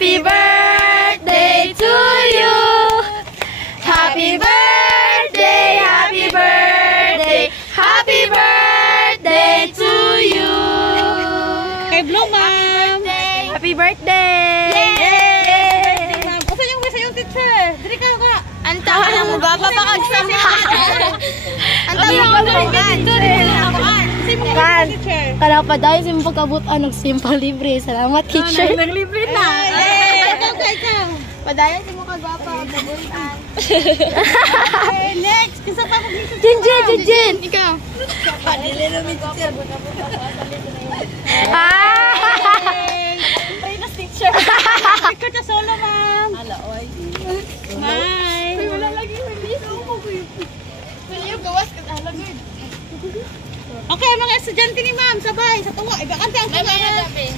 Happy birthday to you. Happy birthday, happy birthday, happy birthday to you. Kay Blue, ma'am. Happy birthday. Yay! Ma'am, usa yung teacher. Diri ka ka. Anta ka na mo ba papakagsama? Anta mo ka Teacher. Kala pa dahil sa mga pagkabutan ng simple libre. Salamat, teacher. Naglibre na. Ikaw. Padayon sa mga gwapa pagkabutan. Next, kisa pa mag-dito. Jinjin. Ikaw. Padili na mi teacher. Famous teacher. Ikaw sa solo, ma'am. Hala, oy. Bye. Wala lagi release. Wala yung gawas ka talaga. Okay, mga estudyante ni ma'am, sabay sa tuwa. Ibakante ang sabay.